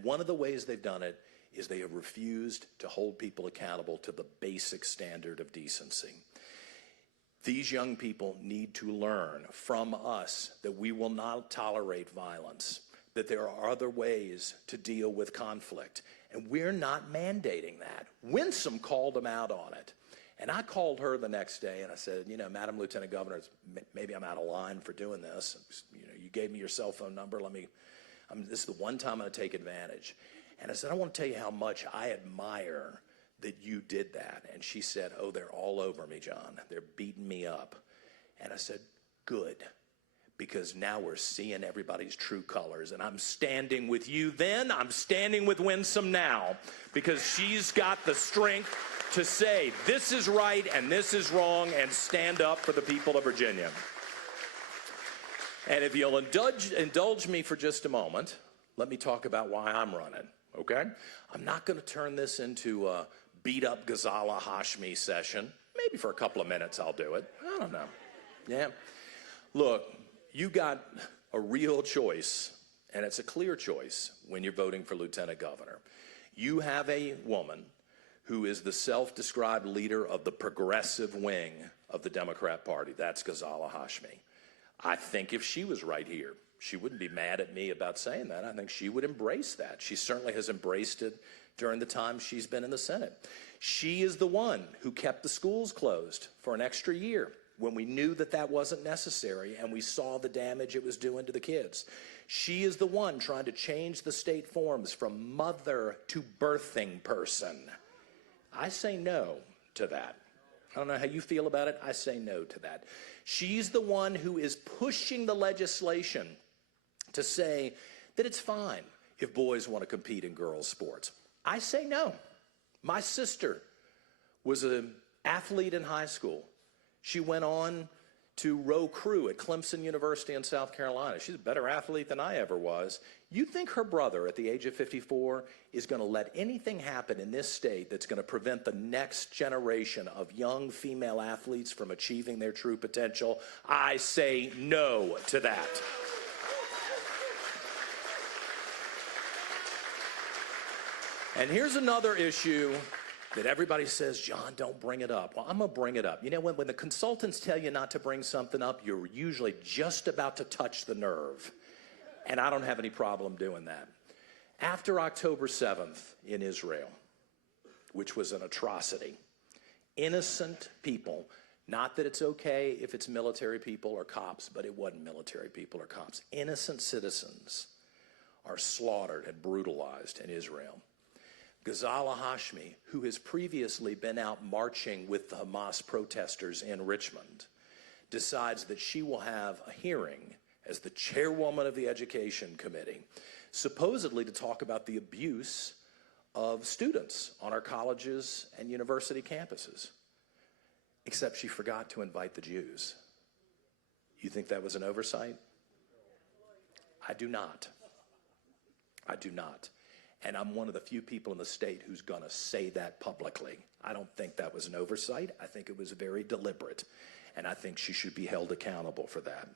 And one of the ways they've done it is they have refused to hold people accountable to the basic standard of decency. These young people need to learn from us that we will not tolerate violence, that there are other ways to deal with conflict, and we're not mandating that. Winsome called them out on it. And I called her the next day and I said, you know, Madam Lieutenant Governor, maybe I'm out of line for doing this. You know, you gave me your cell phone number. This is the one time I'm going to take advantage. And I said, I want to tell you how much I admire that you did that. And she said, oh, they're all over me, John. They're beating me up. And I said, good, because now we're seeing everybody's true colors. And I'm standing with you then. I'm standing with Winsome now, because she's got the strength to say this is right and this is wrong and stand up for the people of Virginia. And if you'll indulge me for just a moment, let me talk about why I'm running, okay? I'm not going to turn this into a beat-up Ghazala Hashmi session. Maybe for a couple of minutes I'll do it. I don't know. Yeah. Look, you got a real choice, and it's a clear choice when you're voting for Lieutenant Governor. You have a woman who is the self-described leader of the progressive wing of the Democrat Party. That's Ghazala Hashmi. I think if she was right here, she wouldn't be mad at me about saying that. I think she would embrace that. She certainly has embraced it during the time she's been in the Senate. She is the one who kept the schools closed for an extra year when we knew that that wasn't necessary and we saw the damage it was doing to the kids. She is the one trying to change the state forms from mother to birthing person. I say no to that. I don't know how you feel about it. I say no to that. She's the one who is pushing the legislation to say that it's fine if boys want to compete in girls' sports. I say no. My sister was an athlete in high school. She went on to row crew at Clemson University in South Carolina. She's a better athlete than I ever was. You think her brother at the age of 54 is going to let anything happen in this state that's going to prevent the next generation of young female athletes from achieving their true potential? I say no to that. And here's another issue that everybody says, John, don't bring it up. Well, I'm going to bring it up. You know, when the consultants tell you not to bring something up, you're usually just about to touch the nerve. And I don't have any problem doing that. After October 7th in Israel, which was an atrocity, innocent people, not that it's okay if it's military people or cops, but it wasn't military people or cops. Innocent citizens are slaughtered and brutalized in Israel. Ghazala Hashmi, who has previously been out marching with the Hamas protesters in Richmond, decides that she will have a hearing as the chairwoman of the Education Committee, supposedly to talk about the abuse of students on our colleges and university campuses. Except she forgot to invite the Jews. You think that was an oversight? I do not. I do not. And I'm one of the few people in the state who's going to say that publicly. I don't think that was an oversight. I think it was very deliberate. And I think she should be held accountable for that.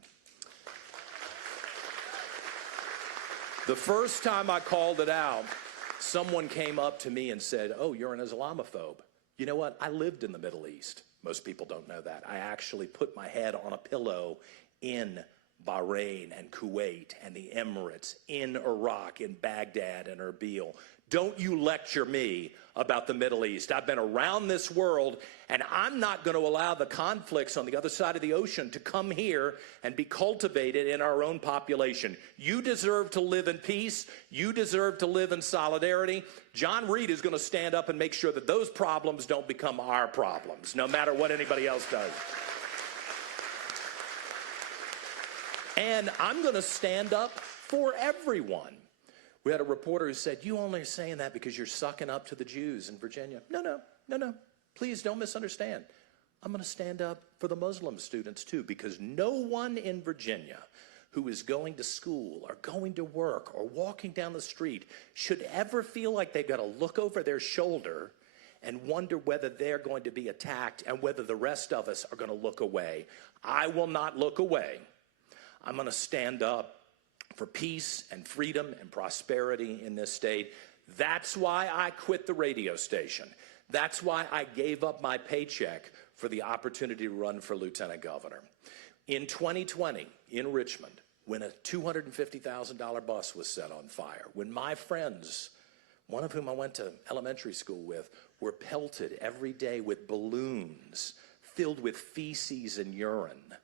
The first time I called it out, someone came up to me and said, oh, you're an Islamophobe. You know what? I lived in the Middle East. Most people don't know that. I actually put my head on a pillow in Bahrain and Kuwait and the Emirates, in Iraq, in Baghdad and Erbil. Don't you lecture me about the Middle East. I've been around this world, and I'm not going to allow the conflicts on the other side of the ocean to come here and be cultivated in our own population. You deserve to live in peace. You deserve to live in solidarity. John Reed is going to stand up and make sure that those problems don't become our problems, no matter what anybody else does. And I'm going to stand up for everyone. We had a reporter who said, you only are saying that because you're sucking up to the Jews in Virginia. No. Please don't misunderstand. I'm going to stand up for the Muslim students too, because no one in Virginia who is going to school or going to work or walking down the street should ever feel like they've got to look over their shoulder and wonder whether they're going to be attacked and whether the rest of us are going to look away. I will not look away. I'm going to stand up for peace and freedom and prosperity in this state. That's why I quit the radio station. That's why I gave up my paycheck for the opportunity to run for lieutenant governor. In 2020, in Richmond, when a $250,000 bus was set on fire, when my friends, one of whom I went to elementary school with, were pelted every day with balloons filled with feces and urine,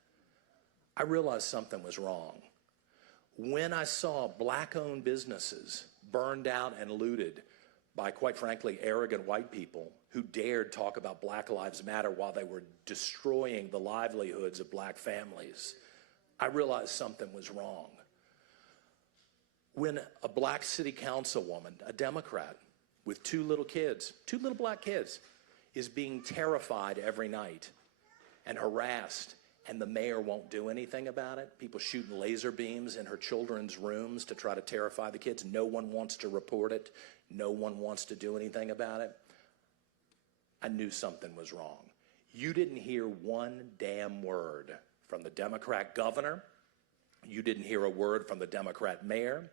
I realized something was wrong. When I saw black-owned businesses burned out and looted by, quite frankly, arrogant white people who dared talk about Black Lives Matter while they were destroying the livelihoods of black families, I realized something was wrong. When a black city councilwoman, a Democrat, with two little black kids, is being terrified every night and harassed, and the mayor won't do anything about it, people shooting laser beams in her children's rooms to try to terrify the kids, no one wants to report it, no one wants to do anything about it, I knew something was wrong. You didn't hear one damn word from the Democrat governor. You didn't hear a word from the Democrat mayor.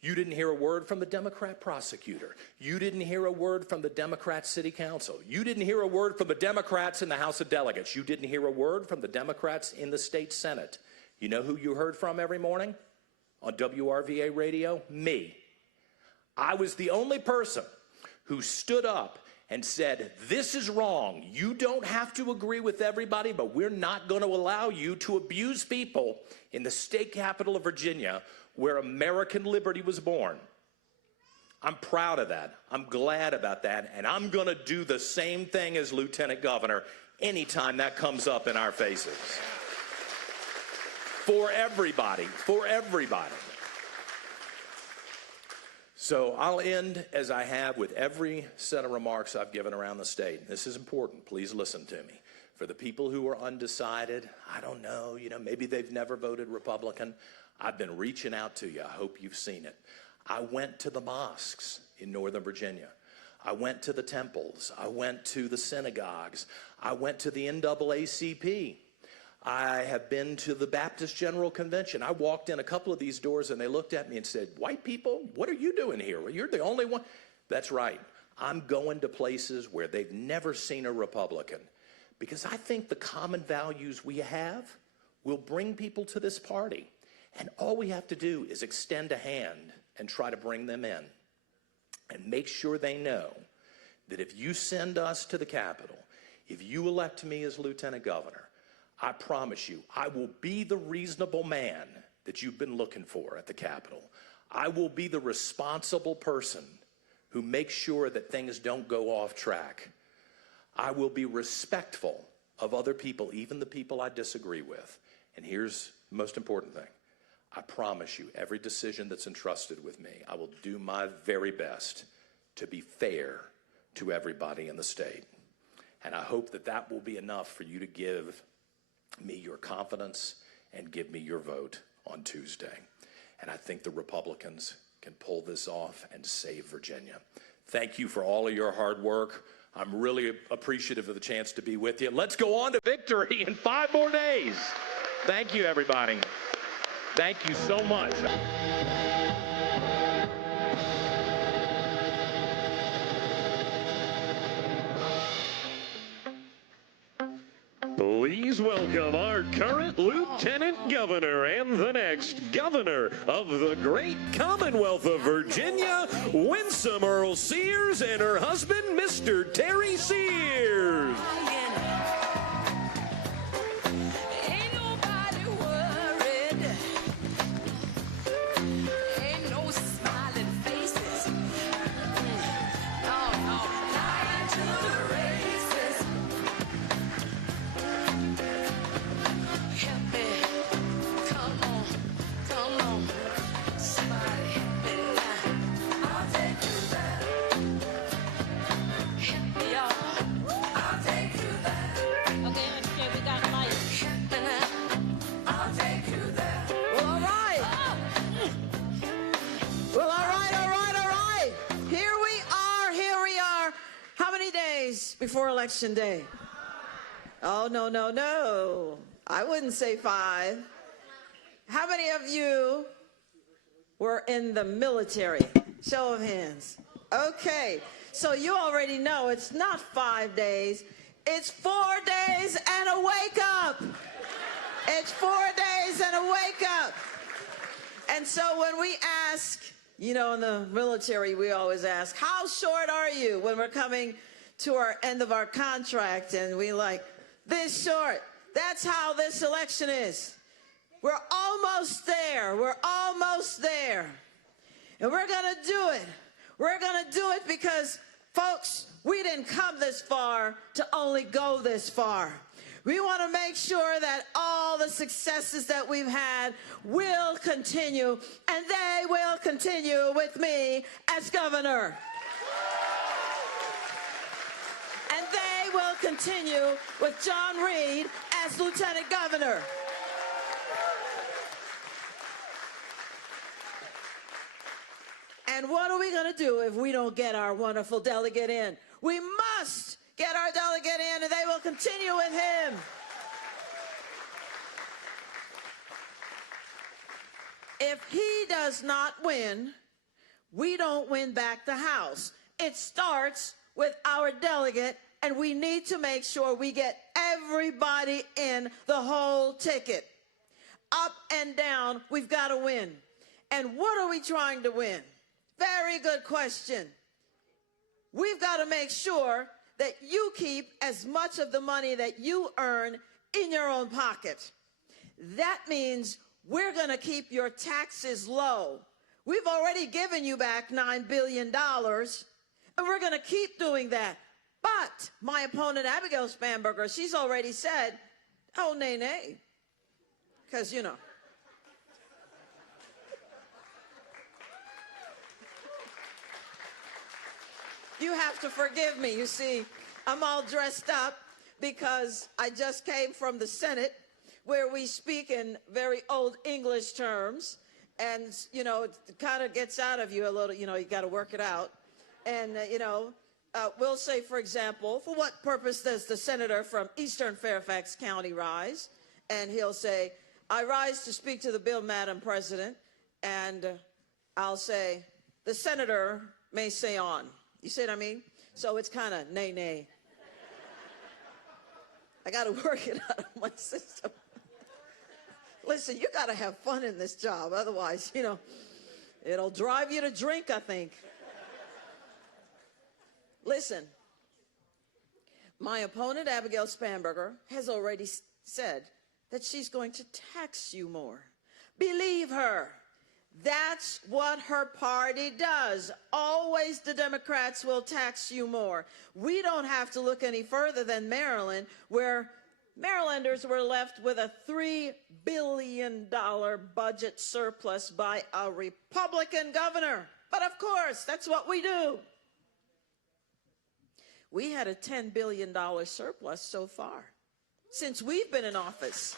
You didn't hear a word from the Democrat prosecutor. You didn't hear a word from the Democrat city council. You didn't hear a word from the Democrats in the House of Delegates. You didn't hear a word from the Democrats in the state Senate. You know who you heard from every morning on WRVA radio? Me. I was the only person who stood up and said, this is wrong. You don't have to agree with everybody, but we're not going to allow you to abuse people in the state capital of Virginia where American liberty was born. I'm proud of that. I'm glad about that. And I'm going to do the same thing as lieutenant governor anytime that comes up in our faces. For everybody, for everybody. So I'll end as I have with every set of remarks I've given around the state. This is important. Please listen to me. For the people who are undecided, I don't know, maybe they've never voted Republican. I've been reaching out to you. I hope you've seen it. I went to the mosques in Northern Virginia. I went to the temples. I went to the synagogues. I went to the NAACP. I have been to the Baptist General Convention. I walked in a couple of these doors and they looked at me and said, white people, what are you doing here? Well, you're the only one. That's right. I'm going to places where they've never seen a Republican because I think the common values we have will bring people to this party. And all we have to do is extend a hand and try to bring them in and make sure they know that if you send us to the Capitol, if you elect me as lieutenant governor, I promise you, I will be the reasonable man that you've been looking for at the Capitol. I will be the responsible person who makes sure that things don't go off track. I will be respectful of other people, even the people I disagree with. And here's the most important thing. I promise you, every decision that's entrusted with me, I will do my very best to be fair to everybody in the state. And I hope that that will be enough for you to give me your confidence and give me your vote on Tuesday. And I think the Republicans can pull this off and save Virginia. Thank you for all of your hard work. I'm really appreciative of the chance to be with you. Let's go on to victory in 5 more days. Thank you, everybody. Thank you so much. Please welcome our current Lieutenant Governor and the next Governor of the great Commonwealth of Virginia, Winsome Earle-Sears, and her husband, Mr. Terry Sears. Before Election Day. Oh, no. I wouldn't say 5. How many of you were in the military? Show of hands. Okay, so you already know it's not 5 days. It's 4 days and a wake up. It's 4 days and a wake up. And so when we ask, you know, in the military, we always ask, how short are you when we're coming to our end of our contract? And we like, this short. That's how this election is. We're almost there. We're almost there. And we're going to do it. We're going to do it because, folks, we didn't come this far to only go this far. We want to make sure that all the successes that we've had will continue, and they will continue with me as governor. And they will continue with John Reed as lieutenant governor. And what are we going to do if we don't get our wonderful delegate in? We must get our delegate in, and they will continue with him. If he does not win, we don't win back the House. It starts with our delegate, and we need to make sure we get everybody in the whole ticket. Up and down, we've got to win. And what are we trying to win? Very good question. We've got to make sure that you keep as much of the money that you earn in your own pocket. That means we're going to keep your taxes low. We've already given you back $9 billion, and we're going to keep doing that. But my opponent, Abigail Spanberger, she's already said, oh, nay, nay, because, you know. You have to forgive me. You see, I'm all dressed up because I just came from the Senate, where we speak in very old English terms. And, you know, it kind of gets out of you a little, you know, you got to work it out. And, we'll say, for example, for what purpose does the senator from Eastern Fairfax County rise? And he'll say, I rise to speak to the bill, Madam President. And I'll say, the senator may say on. You see what I mean? So it's kind of nay, nay. I got to work it out of my system. Listen, you got to have fun in this job. Otherwise, you know, it'll drive you to drink, I think. Listen, my opponent, Abigail Spanberger, has already said that she's going to tax you more. Believe her. That's what her party does. Always the Democrats will tax you more. We don't have to look any further than Maryland, where Marylanders were left with a $3 billion budget surplus by a Republican governor. But of course, that's what we do. We had a $10 billion surplus so far since we've been in office.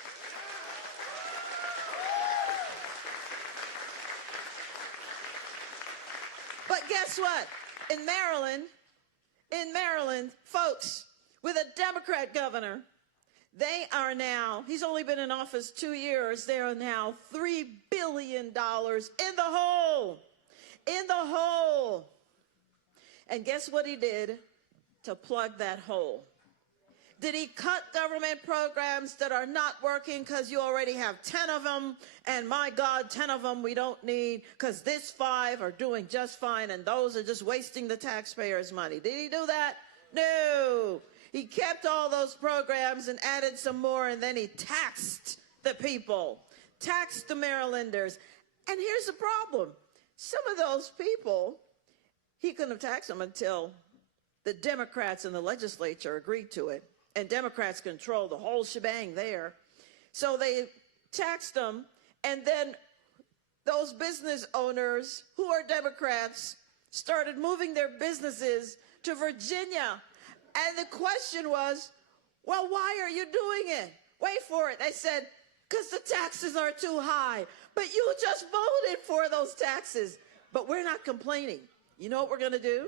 But guess what? In Maryland, folks, with a Democrat governor, they are now, he's only been in office 2 years, they are now $3 billion in the hole. In the hole. And guess what he did to plug that hole? Did he cut government programs that are not working because you already have 10 of them, and my God, 10 of them we don't need because this 5 are doing just fine and those are just wasting the taxpayers' money? Did he do that? No. He kept all those programs and added some more, and then he taxed the people, taxed the Marylanders. And here's the problem. Some of those people, he couldn't have taxed them until the Democrats in the legislature agreed to it. And Democrats control the whole shebang there. So they taxed them, and then those business owners who are Democrats started moving their businesses to Virginia. And the question was, well, why are you doing it? Wait for it. They said, because the taxes are too high. But you just voted for those taxes. But we're not complaining. You know what we're going to do?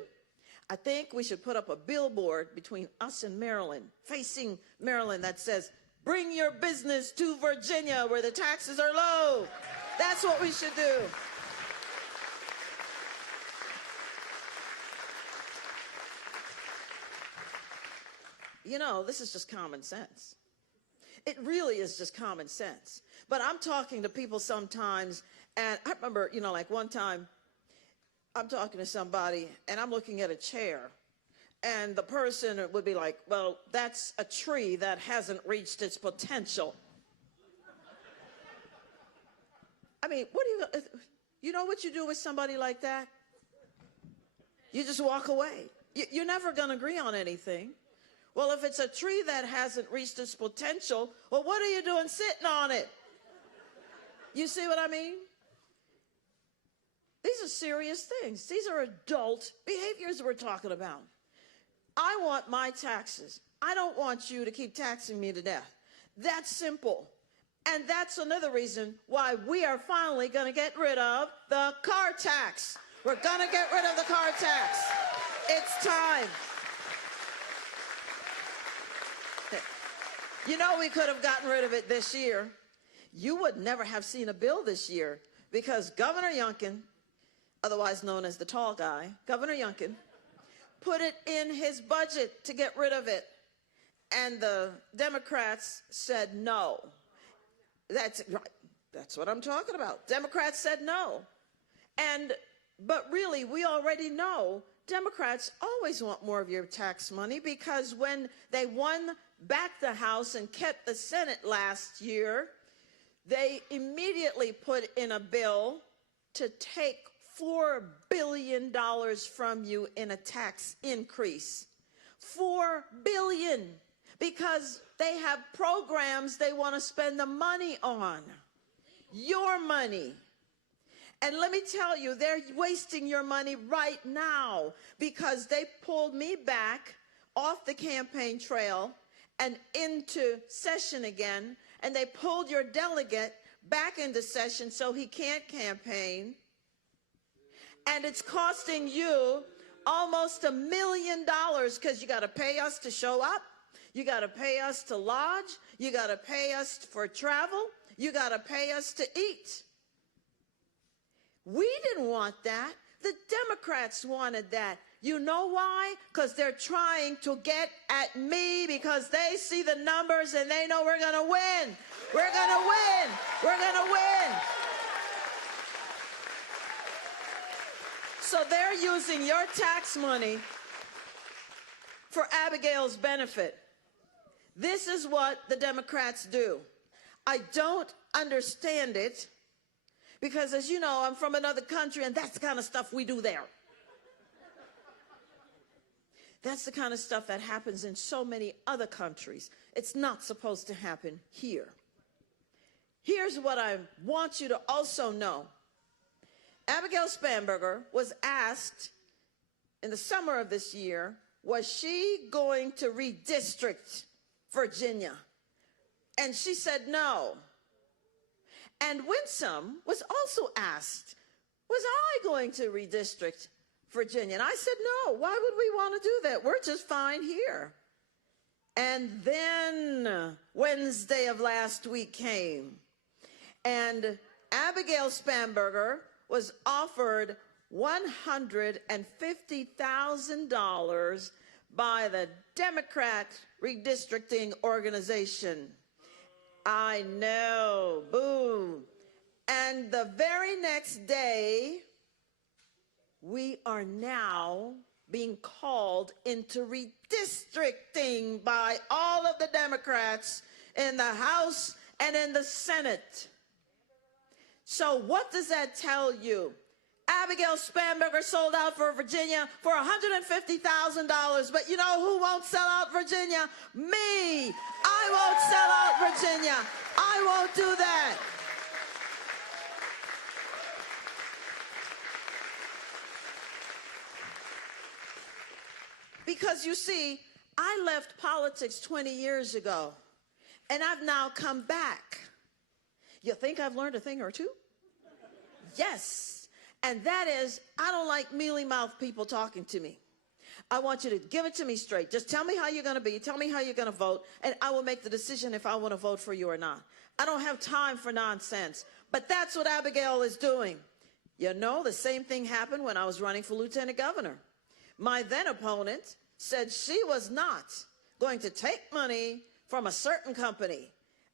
I think we should put up a billboard between us and Maryland, facing Maryland, that says, bring your business to Virginia where the taxes are low. That's what we should do. you know, this is just common sense. It really is just common sense. But I'm talking to people sometimes, and I remember, you know, like one time, I'm talking to somebody, and I'm looking at a chair, and the person would be like, well, that's a tree that hasn't reached its potential. I mean, you know what you do with somebody like that? You just walk away. You're never going to agree on anything. Well, if it's a tree that hasn't reached its potential, well, what are you doing sitting on it? You see what I mean? These are serious things. These are adult behaviors we're talking about. I want my taxes. I don't want you to keep taxing me to death. That's simple. And that's another reason why we are finally going to get rid of the car tax. We're going to get rid of the car tax. It's time. You know, we could have gotten rid of it this year. You would never have seen a bill this year because Governor Youngkin, otherwise known as the tall guy, Governor Youngkin, put it in his budget to get rid of it. And the Democrats said no. That's right. That's what I'm talking about. Democrats said no. But really, we already know Democrats always want more of your tax money because when they won back the House and kept the Senate last year, they immediately put in a bill to take $4 billion from you in a tax increase. $4 billion, because they have programs they want to spend the money on. Your money. And let me tell you, they're wasting your money right now because they pulled me back off the campaign trail and into session again, and they pulled your delegate back into session so he can't campaign. And it's costing you almost $1 million because you got to pay us to show up. You got to pay us to lodge. You got to pay us for travel. You got to pay us to eat. We didn't want that. The Democrats wanted that. You know why? Because they're trying to get at me because they see the numbers and they know we're going to win. We're going to win. We're going to win. So they're using your tax money for Abigail's benefit. This is what the Democrats do. I don't understand it because, as you know, I'm from another country and that's the kind of stuff we do there. That's the kind of stuff that happens in so many other countries. It's not supposed to happen here. Here's what I want you to also know. Abigail Spanberger was asked in the summer of this year, was she going to redistrict Virginia? And she said no. And Winsome was also asked, was I going to redistrict Virginia? And I said no. Why would we want to do that? We're just fine here. And then Wednesday of last week came, and Abigail Spanberger was offered $150,000 by the Democrat redistricting organization. I know, boo. And the very next day, we are now being called into redistricting by all of the Democrats in the House and in the Senate. So what does that tell you? Abigail Spanberger sold out for Virginia for $150,000, but you know who won't sell out Virginia? Me. I won't sell out Virginia. I won't do that. Because you see, I left politics 20 years ago, and I've now come back. You think I've learned a thing or two? Yes. And that is, I don't like mealy-mouthed people talking to me. I want you to give it to me straight. Just tell me how you're going to be. Tell me how you're going to vote, and I will make the decision if I want to vote for you or not. I don't have time for nonsense. But that's what Abigail is doing. You know, the same thing happened when I was running for lieutenant governor. My then opponent said she was not going to take money from a certain company.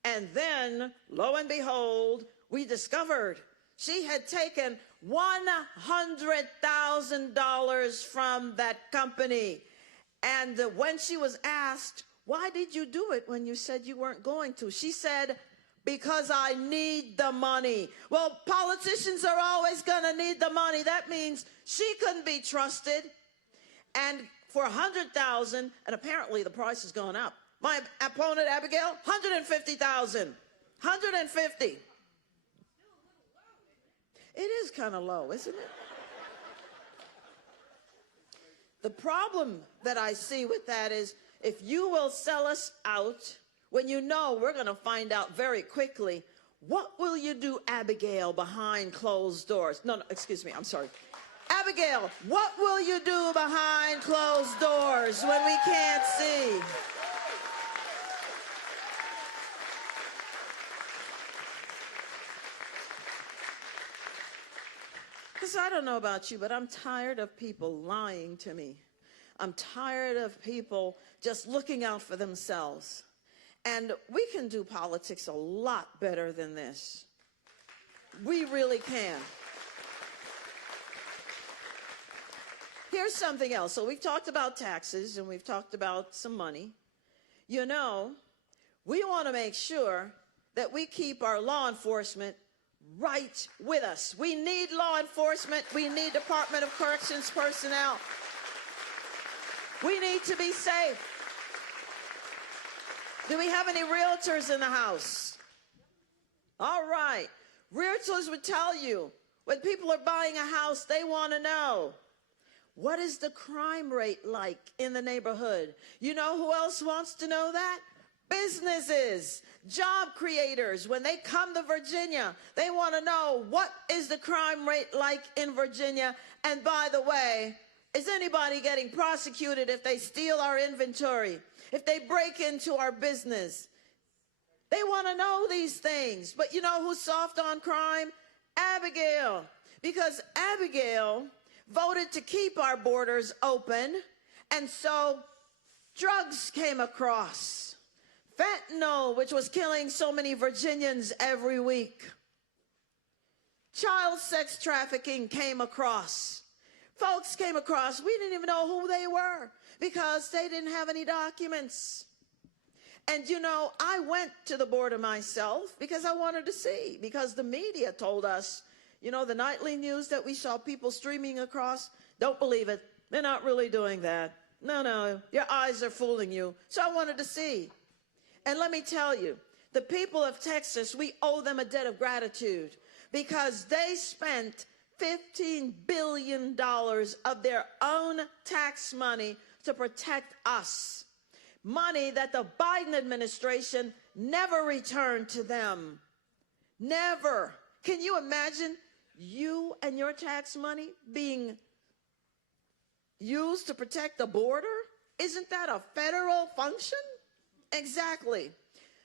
And then, lo and behold, we discovered she had taken $100,000 from that company. And when she was asked, why did you do it when you said you weren't going to? She said, because I need the money. Well, politicians are always going to need the money. That means she couldn't be trusted. And for $100,000, and apparently the price has gone up. My opponent, Abigail, $150,000. $150,000. It is kind of low, isn't it? The problem that I see with that is if you will sell us out when you know we're going to find out very quickly, what will you do, Abigail, behind closed doors? No, excuse me, I'm sorry. Abigail, what will you do behind closed doors when we can't see? Because I don't know about you, but I'm tired of people lying to me. I'm tired of people just looking out for themselves. And we can do politics a lot better than this. We really can. Here's something else. So we've talked about taxes and we've talked about some money. You know, we want to make sure that we keep our law enforcement right with us. We need law enforcement. We need Department of Corrections personnel. We need to be safe. Do we have any realtors in the house? All right. Realtors would tell you when people are buying a house, they want to know, what is the crime rate like in the neighborhood? You know who else wants to know that? Businesses, job creators. When they come to Virginia, they want to know, what is the crime rate like in Virginia? And by the way, is anybody getting prosecuted if they steal our inventory? If they break into our business? They want to know these things. But you know who's soft on crime? Abigail. Because Abigail voted to keep our borders open. And so drugs came across. Fentanyl, which was killing so many Virginians every week. Child sex trafficking came across. Folks came across, we didn't even know who they were because they didn't have any documents. And you know, I went to the border myself because I wanted to see, because the media told us, you know, the nightly news that we saw people streaming across, don't believe it. They're not really doing that. No, your eyes are fooling you. So I wanted to see. And let me tell you, the people of Texas, we owe them a debt of gratitude because they spent $15 billion of their own tax money to protect us. Money that the Biden administration never returned to them. Never. Can you imagine you and your tax money being used to protect the border? Isn't that a federal function? Exactly.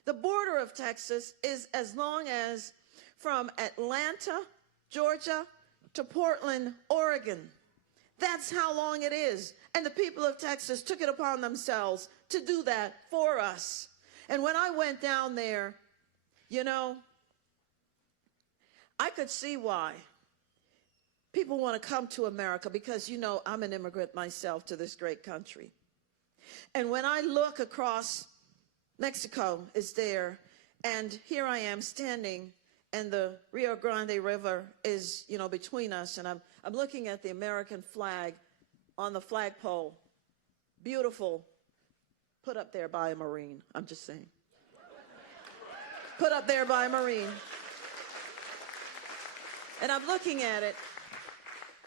The border of Texas is as long as from Atlanta, Georgia, to Portland, Oregon. That's how long it is. And the people of Texas took it upon themselves to do that for us. And when I went down there, you know, I could see why people want to come to America because, you know, I'm an immigrant myself to this great country. And when I look across, Mexico is there, and here I am standing, and the Rio Grande River is, you know, between us, and I'm looking at the American flag on the flagpole. Beautiful. Put up there by a Marine. I'm just saying. Put up there by a Marine. And I'm looking at it.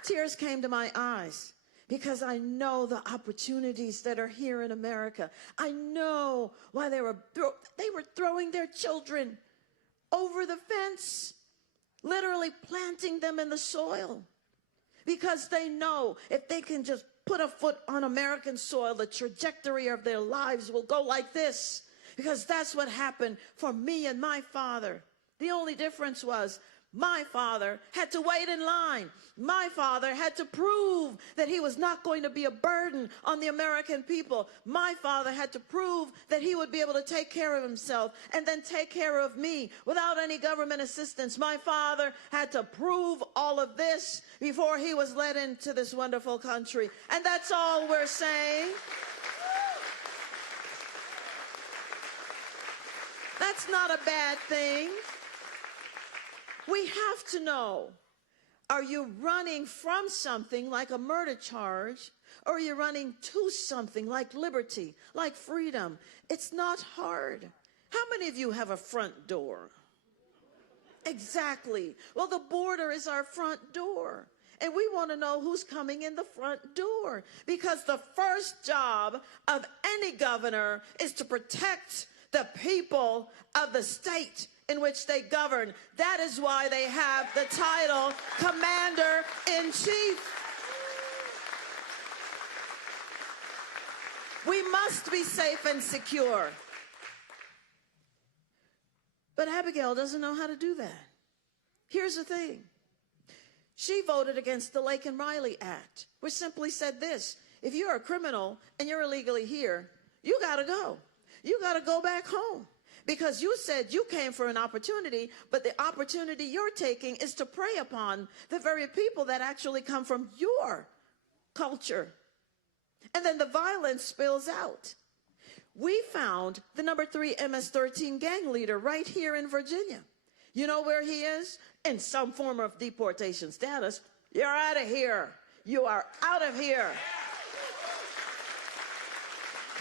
Tears came to my eyes. Because I know the opportunities that are here in America. I know why they were throwing their children over the fence, literally planting them in the soil. Because they know if they can just put a foot on American soil, the trajectory of their lives will go like this. Because that's what happened for me and my father. The only difference was My father had to wait in line. My father had to prove that he was not going to be a burden on the American people. My father had to prove that he would be able to take care of himself and then take care of me without any government assistance. My father had to prove all of this before he was led into this wonderful country. And that's all we're saying. That's not a bad thing. We have to know, are you running from something like a murder charge, or are you running to something like liberty, like freedom? It's not hard. How many of you have a front door? Exactly. Well, the border is our front door. And we want to know who's coming in the front door. Because the first job of any governor is to protect the people of the state in which they govern. That is why they have the title Commander-in-Chief. We must be safe and secure. But Abigail doesn't know how to do that. Here's the thing. She voted against the Lake and Riley Act, which simply said this: if you're a criminal and you're illegally here, you got to go. You got to go back home. Because you said you came for an opportunity, but the opportunity you're taking is to prey upon the very people that actually come from your culture. And then the violence spills out. We found the number 3 MS-13 gang leader right here in Virginia. You know where he is? In some form of deportation status. You're out of here. You are out of here.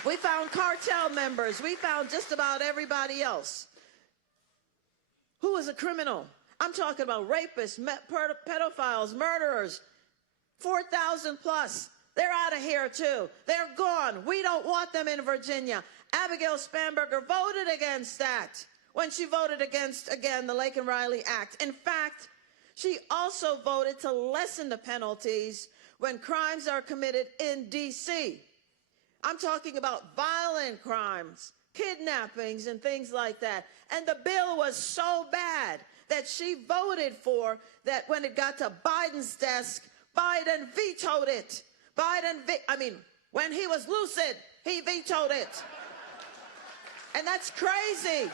We found cartel members. We found just about everybody else. Who is a criminal? I'm talking about rapists, pedophiles, murderers. 4,000 plus. They're out of here too. They're gone. We don't want them in Virginia. Abigail Spanberger voted against that when she voted against, again, the Lake and Riley Act. In fact, she also voted to lessen the penalties when crimes are committed in D.C. I'm talking about violent crimes, kidnappings, and things like that. And the bill was so bad that she voted for that when it got to Biden's desk, Biden vetoed it. When he was lucid, he vetoed it. And that's crazy.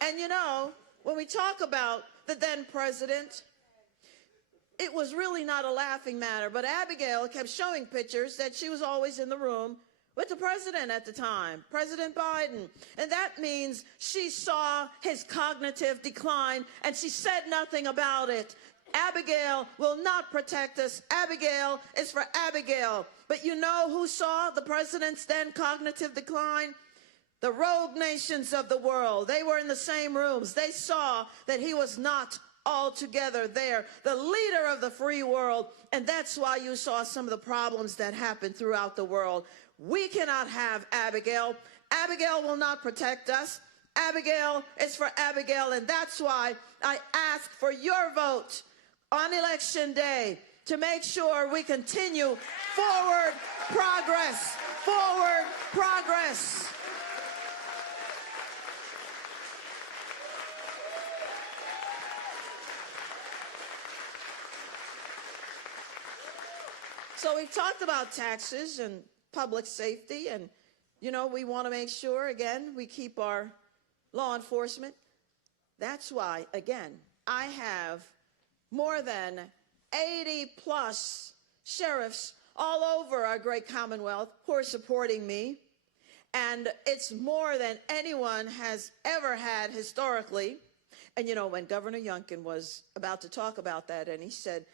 And you know, when we talk about the then president, it was really not a laughing matter, but Abigail kept showing pictures that she was always in the room with the president at the time, President Biden. And that means she saw his cognitive decline and she said nothing about it. Abigail will not protect us. Abigail is for Abigail. But you know who saw the president's then cognitive decline? The rogue nations of the world. They were in the same rooms. They saw that he was not altogether there, the leader of the free world. And that's why you saw some of the problems that happened throughout the world. We cannot have Abigail. Abigail will not protect us. Abigail is for Abigail. And that's why I ask for your vote on Election Day to make sure we continue forward progress. Forward progress. So we've talked about taxes and public safety, and, you know, we want to make sure, again, we keep our law enforcement. That's why, again, I have more than 80-plus sheriffs all over our great Commonwealth who are supporting me, and it's more than anyone has ever had historically. And, you know, when Governor Youngkin was about to talk about that, and he said,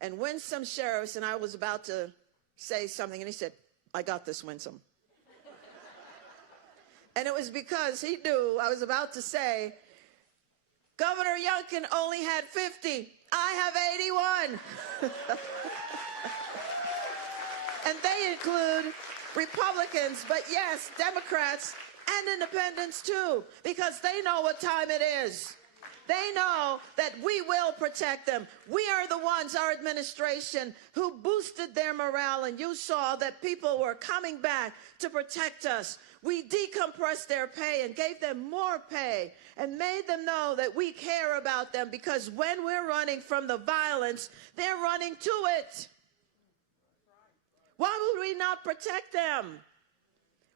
and Winsome sheriffs, and I was about to say something, and he said, I got this, Winsome. And it was because he knew I was about to say, Governor Youngkin only had 50. I have 81. And they include Republicans, but yes, Democrats and independents too, because they know what time it is. They know that we will protect them. We are the ones, our administration, who boosted their morale, and you saw that people were coming back to protect us. We decompressed their pay and gave them more pay and made them know that we care about them, because when we're running from the violence, they're running to it. Why would we not protect them?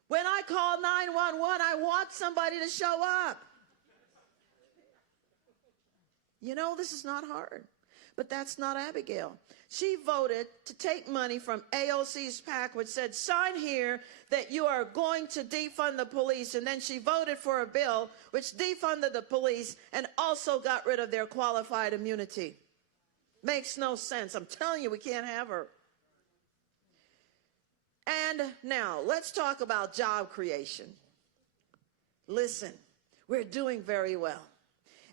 When I call 911, I want somebody to show up. You know, this is not hard, but that's not Abigail. She voted to take money from AOC's PAC, which said, sign here that you are going to defund the police. And then she voted for a bill which defunded the police and also got rid of their qualified immunity. Makes no sense. I'm telling you, we can't have her. And now, let's talk about job creation. Listen, we're doing very well.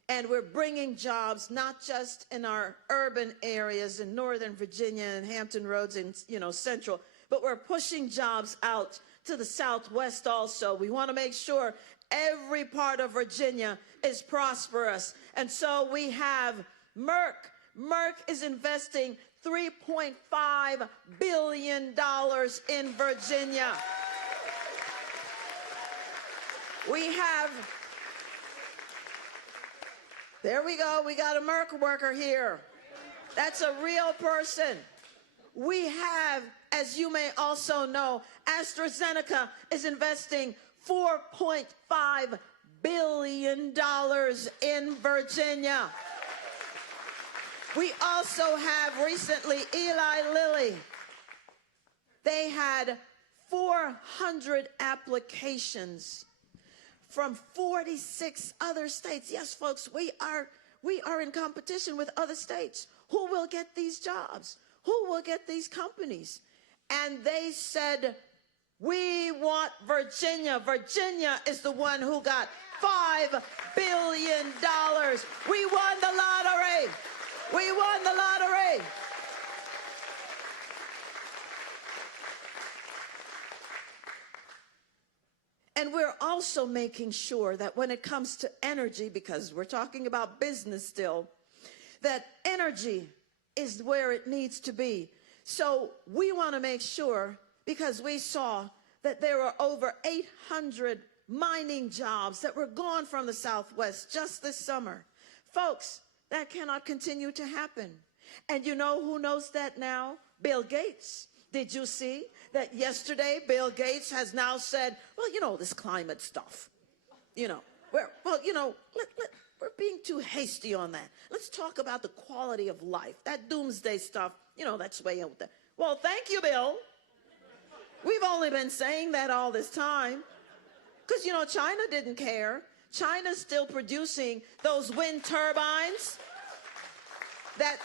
And we're bringing jobs not just in our urban areas in Northern Virginia and Hampton Roads and, Central, but we're pushing jobs out to the Southwest also. We want to make sure every part of Virginia is prosperous. And so we have Merck. Merck is investing $3.5 billion in Virginia. We have... There we go. We got a Merck worker here. That's a real person. We have, as you may also know, AstraZeneca is investing $4.5 billion in Virginia. We also have recently Eli Lilly. They had 400 applications from 46 other states. Yes, folks, we are in competition with other states. Who will get these jobs? Who will get these companies? And they said, we want Virginia. Virginia is the one who got $5 billion. We won the lottery. We won the lottery. And we're also making sure that when it comes to energy, because we're talking about business still, that energy is where it needs to be. So we want to make sure, because we saw that there were over 800 mining jobs that were gone from the Southwest just this summer. Folks, that cannot continue to happen. And you know who knows that now? Bill Gates. Did you see that yesterday Bill Gates has now said, well, this climate stuff, we're being too hasty on that. Let's talk about the quality of life. That doomsday stuff, that's way out there. Well, thank you, Bill. We've only been saying that all this time because, China didn't care. China's still producing those wind turbines that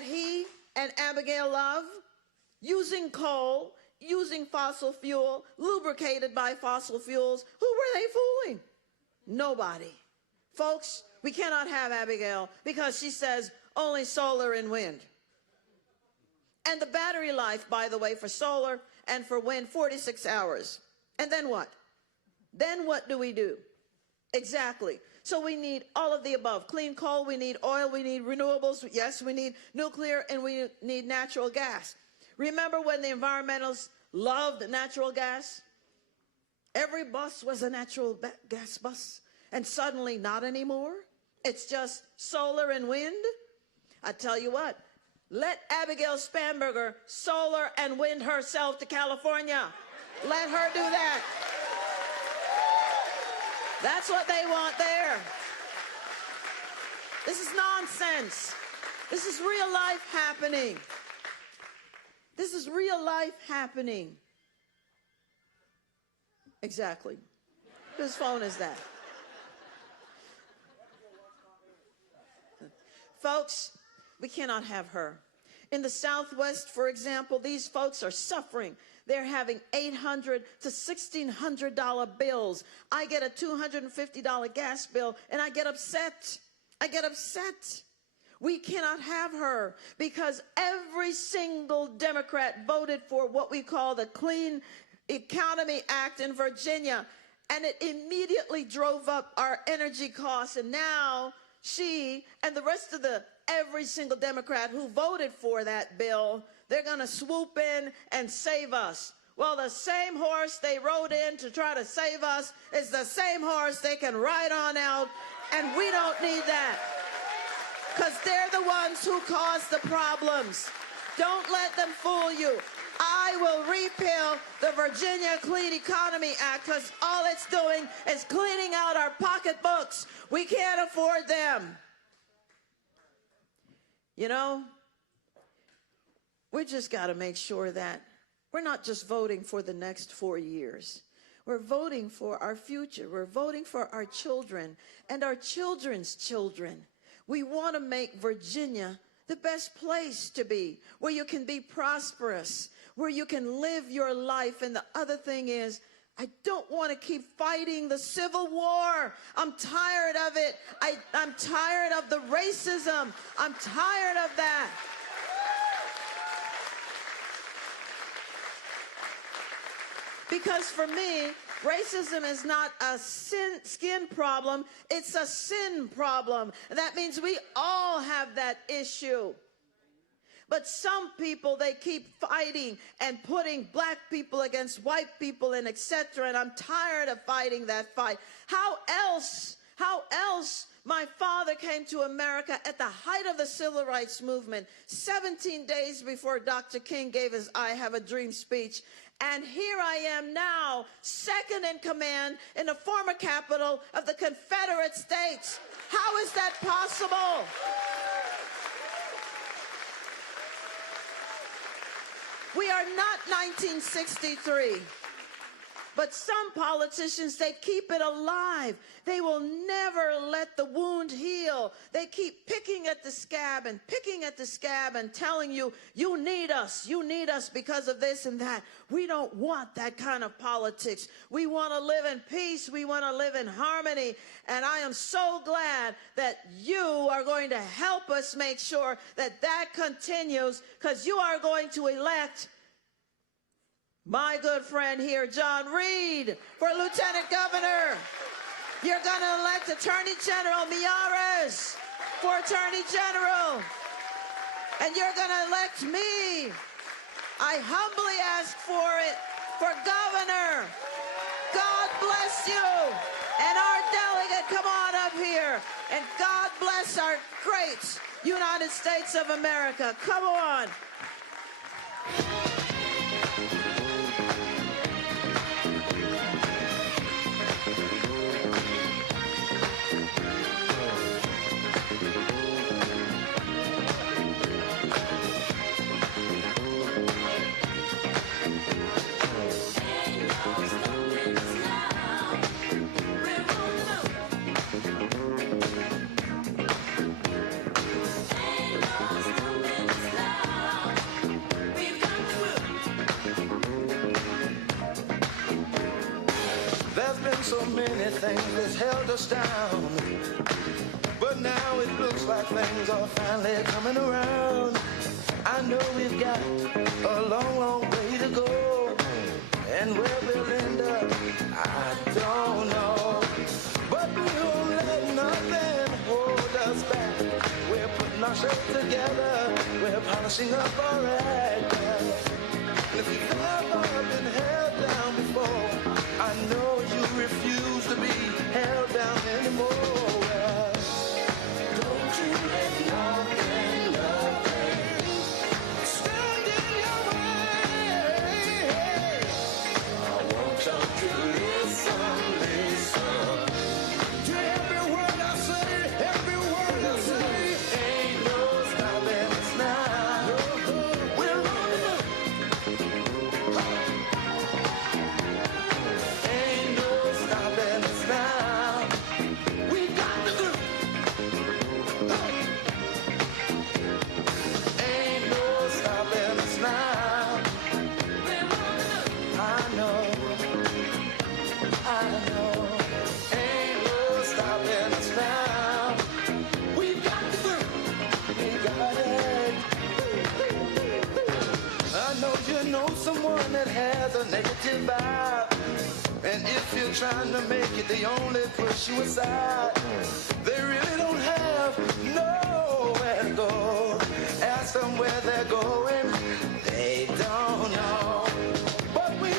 he and Abigail love, using coal, using fossil fuel, lubricated by fossil fuels. Who were they fooling? Nobody. Folks, we cannot have Abigail because she says only solar and wind. And the battery life, by the way, for solar and for wind, 46 hours. And then what? Then what do we do? Exactly. So we need all of the above. Clean coal, we need oil, we need renewables. Yes, we need nuclear, and we need natural gas. Remember when the environmentalists loved natural gas? Every bus was a natural gas bus, and suddenly not anymore. It's just solar and wind. I tell you what, let Abigail Spanberger solar and wind herself to California. Let her do that. That's what they want there. This is nonsense. This is real life happening. This is real life happening. Exactly. Whose phone is that? Folks, we cannot have her. In the Southwest, for example, these folks are suffering. They're having $800 to $1,600 bills. I get a $250 gas bill, and I get upset. I get upset. We cannot have her because every single Democrat voted for what we call the Clean Economy Act in Virginia, and it immediately drove up our energy costs. And now she and the rest of every single Democrat who voted for that bill, they're going to swoop in and save us. Well, the same horse they rode in to try to save us is the same horse they can ride on out, and we don't need that. Because they're the ones who cause the problems. Don't let them fool you. I will repeal the Virginia Clean Economy Act because all it's doing is cleaning out our pocketbooks. We can't afford them. You know, we just got to make sure that we're not just voting for the next 4 years. We're voting for our future. We're voting for our children and our children's children. We want to make Virginia the best place to be, where you can be prosperous, where you can live your life. And the other thing is, I don't want to keep fighting the Civil War. I'm tired of it. I'm tired of the racism. I'm tired of that. Because for me, racism is not a skin problem, it's a sin problem. That means we all have that issue. But some people, they keep fighting and putting black people against white people and etc. And I'm tired of fighting that fight. How else my father came to America at the height of the Civil Rights Movement, 17 days before Dr. King gave his I Have a Dream speech. And here I am now, second in command in the former capital of the Confederate States. How is that possible? We are not 1963. But some politicians, they keep it alive. They will never let the wound heal. They keep picking at the scab and telling you, you need us because of this and that. We don't want that kind of politics. We want to live in peace. We want to live in harmony. And I am so glad that you are going to help us make sure that that continues, because you are going to elect my good friend here, John Reed, for Lieutenant Governor. You're going to elect Attorney General Miyares for Attorney General. And you're going to elect me. I humbly ask for it for Governor. God bless you. And our delegate, come on up here. And God bless our great United States of America. Come on. So many things that's held us down, but now it looks like things are finally coming around. I know we've got a long, long way to go, and where we'll end up, I don't know. But we won't let nothing hold us back. We're putting ourselves together, we're polishing up our act. And if you've ever been held down before, I know you refuse to be held down anymore. Don't you let nothing stand in your way. I want y'all to listen to every word I say, every word I say. Ain't no stopping us now. We're on the move. Ain't no stopping us now. We got the groove. Ain't no stopping us now. I know. Ain't no stopping us now. We got the groove. We got it. I know you know someone that has a negative vibe. And if you're trying to make it, they only push you aside. They really don't have nowhere to go. Ask them where they're going, they don't know. But we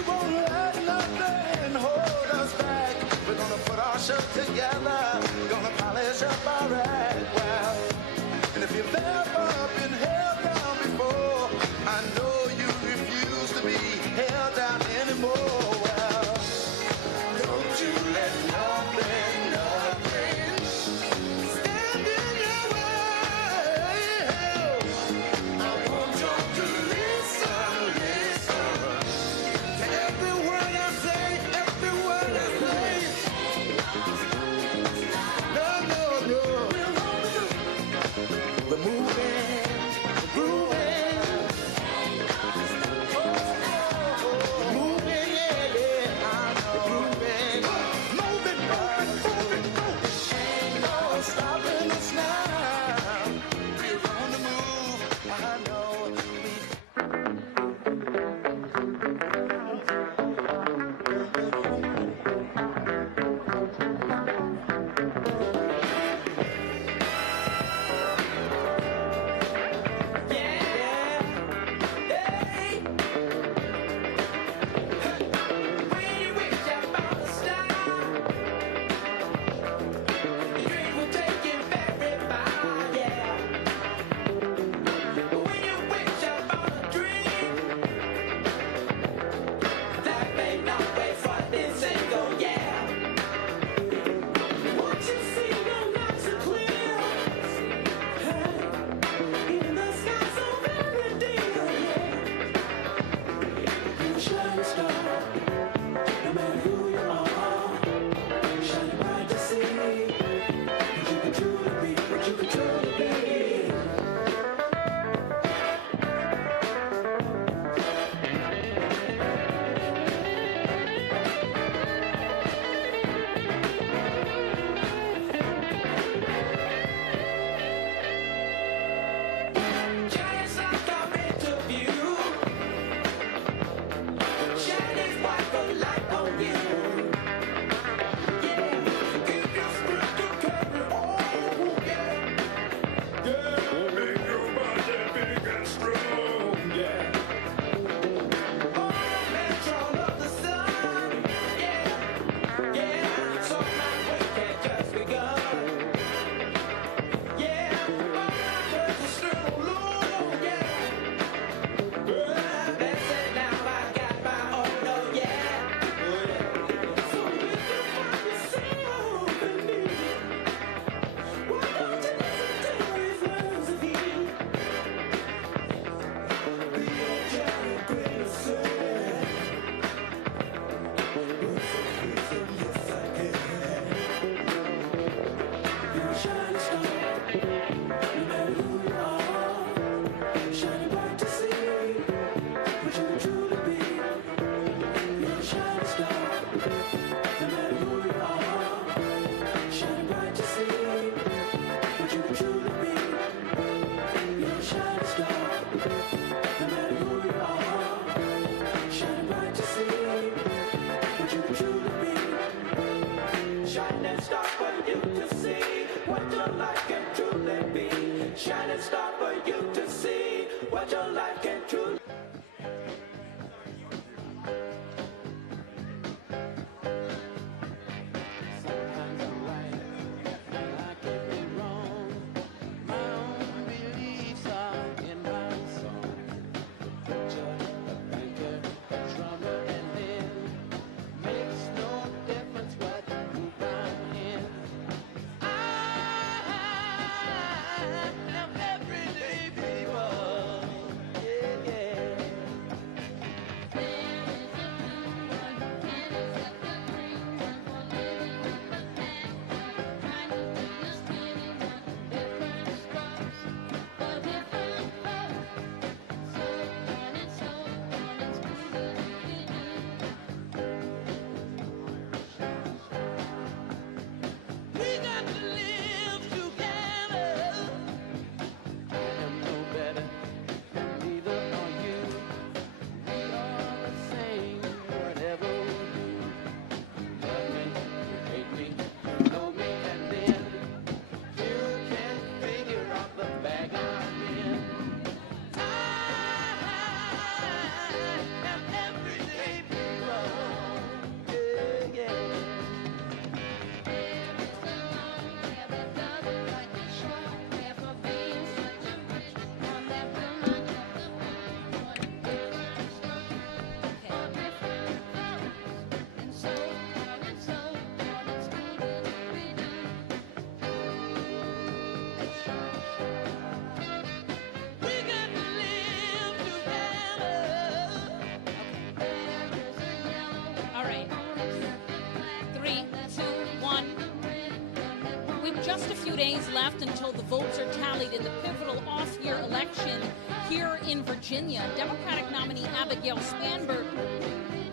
few days left until the votes are tallied in the pivotal off-year election here in Virginia. Democratic nominee Abigail Spanberg,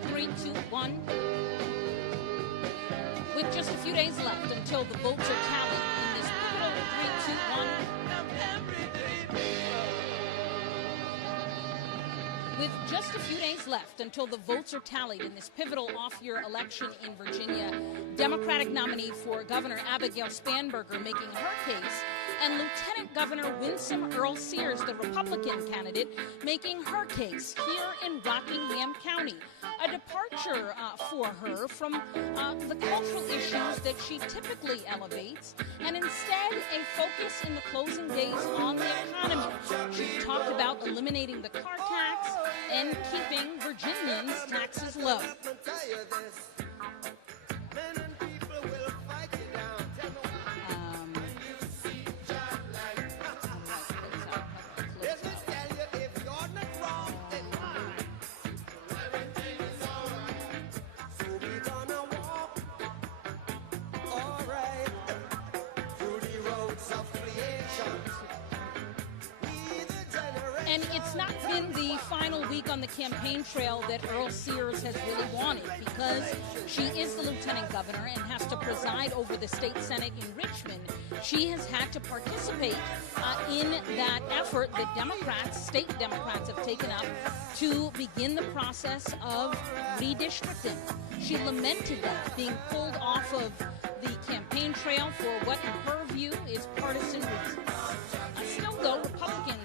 3, 2, 1. With just a few days left until the votes are tallied in this pivotal 3, 2, 1. With just a few days left until the votes are tallied in this pivotal off-year election in Virginia, Democratic nominee for Governor Abigail Spanberger making her case, and Lieutenant Governor Winsome Earle-Sears, the Republican candidate, making her case here in Rockingham County. A departure for her from the cultural issues that she typically elevates, and instead a focus in the closing days on the economy. She talked about eliminating the car tax and keeping Virginians' taxes low. And it's not been the final week on the campaign trail that Earle-Sears has really wanted, because she is the lieutenant governor and has to preside over the state senate in Richmond. She has had to participate in that effort that state Democrats have taken up to begin the process of redistricting. She lamented that, being pulled off of the campaign trail for what, in her view, is partisan reasons. Still, though, Republicans